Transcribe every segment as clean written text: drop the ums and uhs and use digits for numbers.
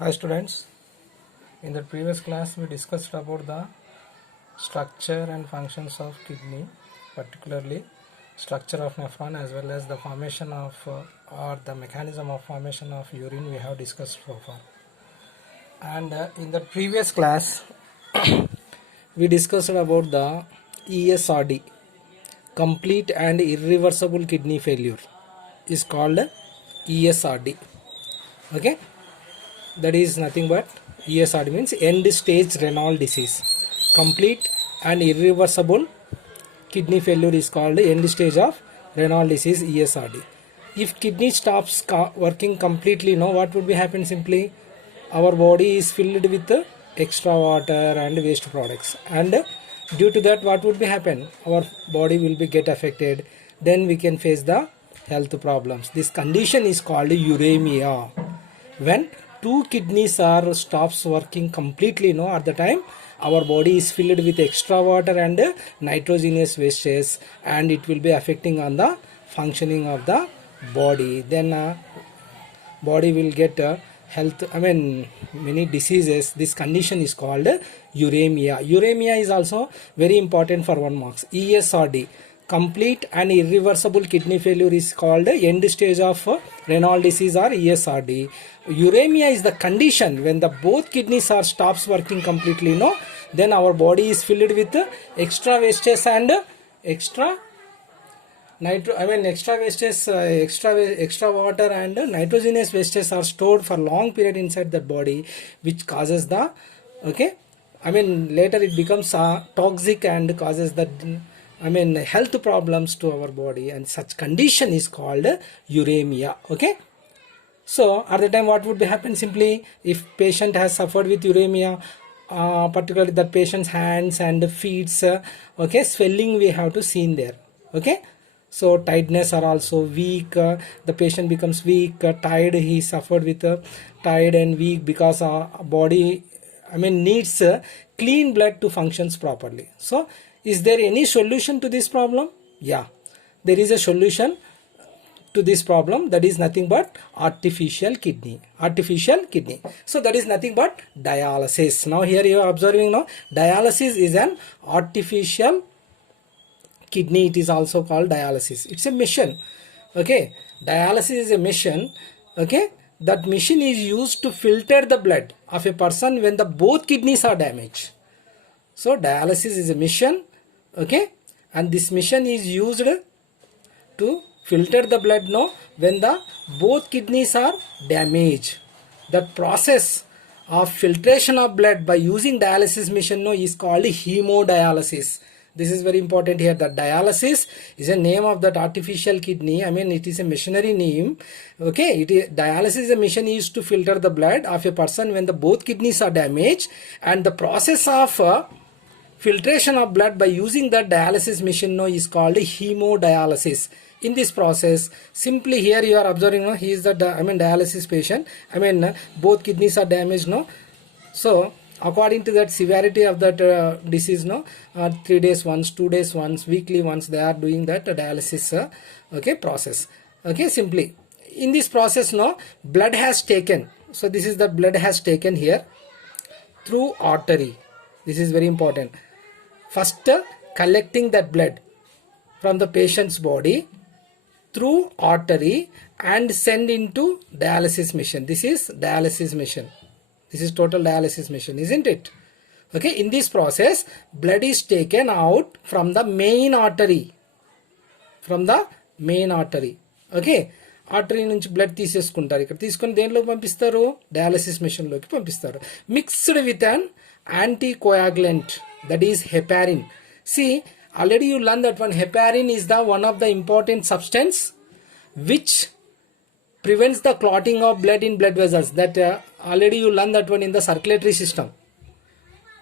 Hi students, in the previous class we discussed about the structure and functions of kidney, particularly structure of nephron as well as the formation of or the mechanism of formation of urine we have discussed so far. And in the previous class we discussed about the ESRD, complete and irreversible kidney failure is called ESRD. Okay, that is nothing but ESRD means end stage renal disease. Complete and irreversible kidney failure is called end stage of renal disease, ESRD. If kidney stops working completely, what would be happen? Simply our body is filled with extra water and waste products, and due to that what would be happen? Our body will be get affected, then we can face the health problems. This condition is called uremia. When two kidneys are stops working completely, at the time our body is filled with extra water and nitrogenous wastes, and it will be affecting on the functioning of the body. Then body will get health, many diseases. This condition is called uremia. Uremia is also very important for 1 marks. ESRD, complete and irreversible kidney failure, is called end stage of renal disease or ESRD. Uremia is the condition when the both kidneys are stops working completely, then our body is filled with extra wastes and extra extra wastes, extra water and nitrogenous wastes are stored for long period inside the body, which causes the later it becomes toxic and causes the health problems to our body, and such condition is called uremia. Okay, so at the time what would be happen? Simply if patient has suffered with uremia, particularly the patient's hands and feet, swelling we have to seen there. Okay, so tiredness are also weak, the patient becomes weak, tired, he suffered with tired and weak because body needs clean blood to functions properly. So is there any solution to this problem? Yeah, there is a solution to this problem. That is nothing but artificial kidney. So that is nothing but dialysis. Now here you are observing, dialysis is an artificial kidney. It is also called dialysis. It's a mission. Okay, dialysis is a mission. Okay, that mission is used to filter the blood of a person when the both kidneys are damaged. So dialysis is a mission. Okay, and this mission is used to filter the blood when the both kidneys are damaged. That process of filtration of blood by using dialysis mission is called hemodialysis. This is very important here. That dialysis is a name of that artificial kidney. It is a missionary name. Okay, dialysis is a mission used to filter the blood of a person when the both kidneys are damaged, and the process of filtration of blood by using the dialysis machine is called hemodialysis. In this process, simply here you are observing, he is the dialysis patient. Both kidneys are damaged. So according to that severity of that disease, 3 days once, 2 days once, weekly once, they are doing that dialysis process. Okay, simply in this process, blood has taken. So this is the blood has taken here through artery. This is very important. First, collecting that blood from the patient's body through artery and send into dialysis machine. This is dialysis machine. This is total dialysis machine, isn't it? Okay, in this process, blood is taken out from the main artery. Okay, artery నుంచి blood తీసేసుకుంటారు. ఇక్కడ తీసుకొని దేనిలోకి పంపిస్తారు? Dialysis machine లోకి పంపిస్తారు. Mixed with an anticoagulant, that is heparin. See, already you learned that heparin is the one of the important substance which prevents the clotting of blood in blood vessels. That already you learned that in the circulatory system.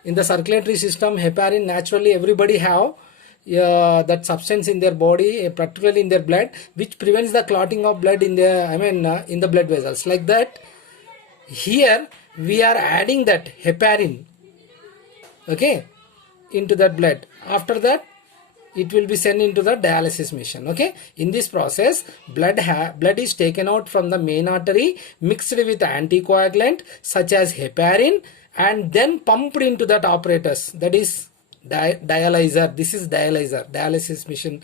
In the circulatory system, heparin, naturally everybody have that substance in their body, particularly in their blood, which prevents the clotting of blood in the in the blood vessels. Like that, here we are adding that heparin, okay, into that blood. After that, it will be sent into the dialysis machine. Okay, in this process, blood is taken out from the main artery, mixed with anticoagulant such as heparin, and then pumped into that apparatus, that is dialyzer. This is dialysis machine.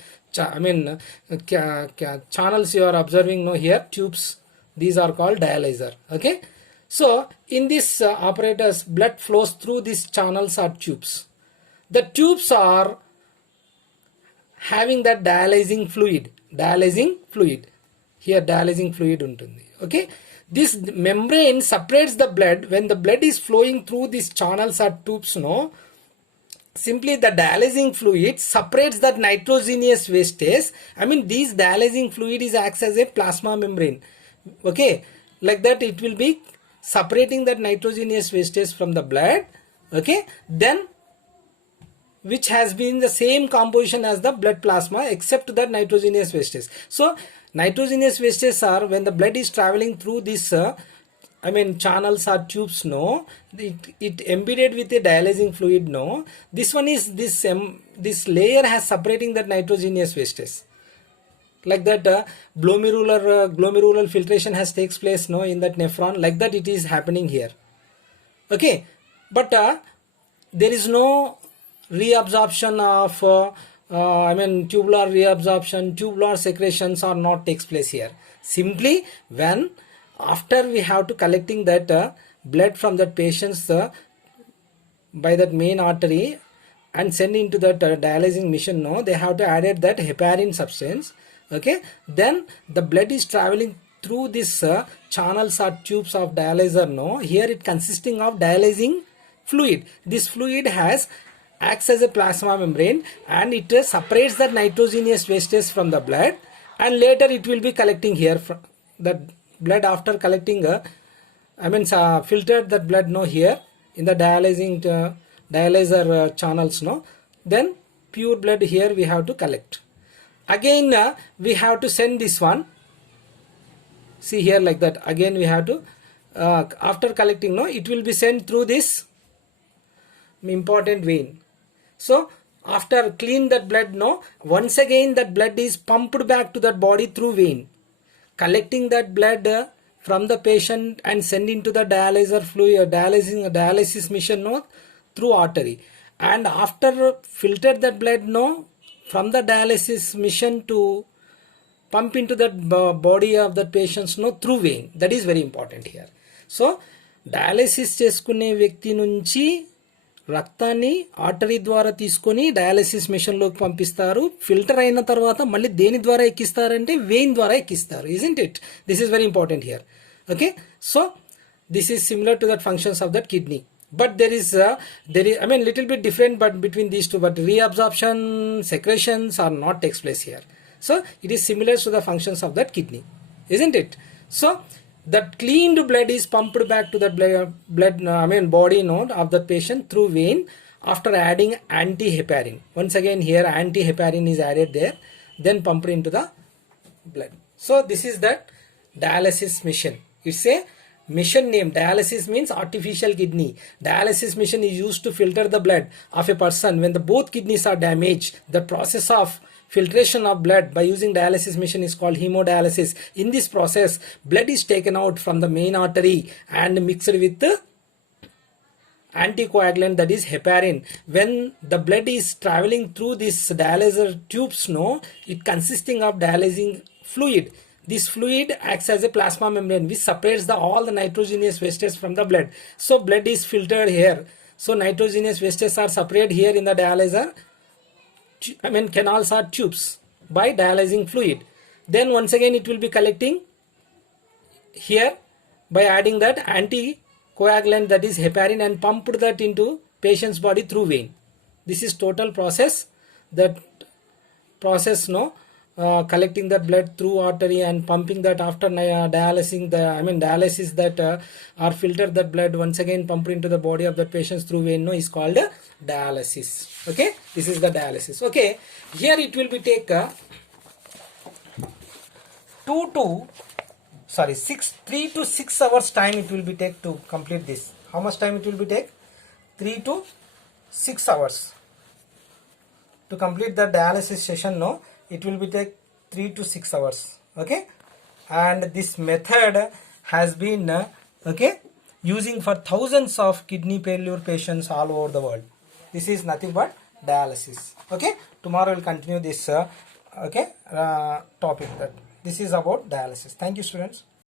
Channels you are observing, no, here tubes, these are called dialyzer. Okay, so in this apparatus, blood flows through these channels or tubes. The tubes are having that dialyzing fluid here, dialyzing fluid untundi. Okay, this membrane separates the blood. When the blood is flowing through these channels or tubes, no, simply the dialyzing fluid separates that nitrogenous wastage. This dialyzing fluid is acts as a plasma membrane. Okay, like that it will be separating that nitrogenous wastage from the blood. Okay, then which has been the same composition as the blood plasma except that nitrogenous wastage. So nitrogenous wastage are when the blood is traveling through this channels or tubes, no, it embedded with a dialyzing fluid, no, this one is this layer has separating that nitrogenous wastage. Like that glomerular filtration has takes place, no, in that nephron, like that it is happening here. Okay, but there is no reabsorption of tubular reabsorption, tubular secretions are not takes place here. Simply when after we have to collecting that blood from that patients by that main artery and send into that dialyzing machine, no, they have to added that heparin substance. Okay, then the blood is traveling through this channels or tubes of dialyzer, no, here it consisting of dialyzing fluid. This fluid acts as a plasma membrane and it separates the nitrogenous wastage from the blood, and later it will be collecting here from the blood. After collecting filtered that blood, no, here in the dialyzer channels, no, then pure blood here we have to collect. Again we have to send this one, see here, like that. Again we have to after collecting, no, it will be sent through this important vein. So after clean that blood, no, once again that blood is pumped back to that body through vein, collecting that blood from the patient and sending to the dialyzer fluid, dialysis machine, no, through artery, and after filter that blood, no, from the dialysis machine to pump into that body of the patients, no, through vein. That is very important here. So dialysis చేసుకునే వ్యక్తి నుంచి రక్తాన్ని artery ద్వారా తీసుకొని dialysis machine లోకి పంపిస్తారు. Filter అయిన తర్వాత మళ్ళీ దేని ద్వారా ఎక్కిస్తారంటే వెయిన్ ద్వారా ఎక్కిస్తారు. isn't it? This is very important here. Okay, so this is similar to that functions of that kidney, but there is little bit different but between these two, but reabsorption, secretions are not takes place here. So it is similar to the functions of that kidney, isn't it? So that cleaned blood is pumped back to the body node of the patient through vein after adding anti-heparin. Once again here anti-heparin is added there, then pumped into the blood. So this is that dialysis machine. It's a mission name. Dialysis means artificial kidney. Dialysis machine is used to filter the blood of a person when the both kidneys are damaged. The process of filtration of blood by using dialysis machine is called hemodialysis. In this process, blood is taken out from the main artery and mixed with the anticoagulant, that is heparin. When the blood is traveling through this dialyzer tubes, no, it consisting of dialyzing fluid. This fluid acts as a plasma membrane which separates all the nitrogenous wastage from the blood. So blood is filtered here. So nitrogenous wastage are separated here in the dialyzer canals or tubes by dialyzing fluid. Then once again it will be collecting here by adding that anticoagulant, that is heparin, and pumped that into patient's body through vein. This is total process. That process, no, collecting that blood through artery and pumping that after dialysis that or filter that blood once again pumped into the body of the patients through vein, no, is called dialysis. Okay, this is the dialysis. Okay, here it will be take 3 to 6 hours time it will be take to complete this. How much time it will be take? 3 to 6 hours. to complete the dialysis session, no, it will be take 3 to 6 hours. Okay, and this method has been okay, using for thousands of kidney failure patients all over the world. This is nothing but dialysis. Okay, tomorrow we'll continue this topic, that this is about dialysis. Thank you, students.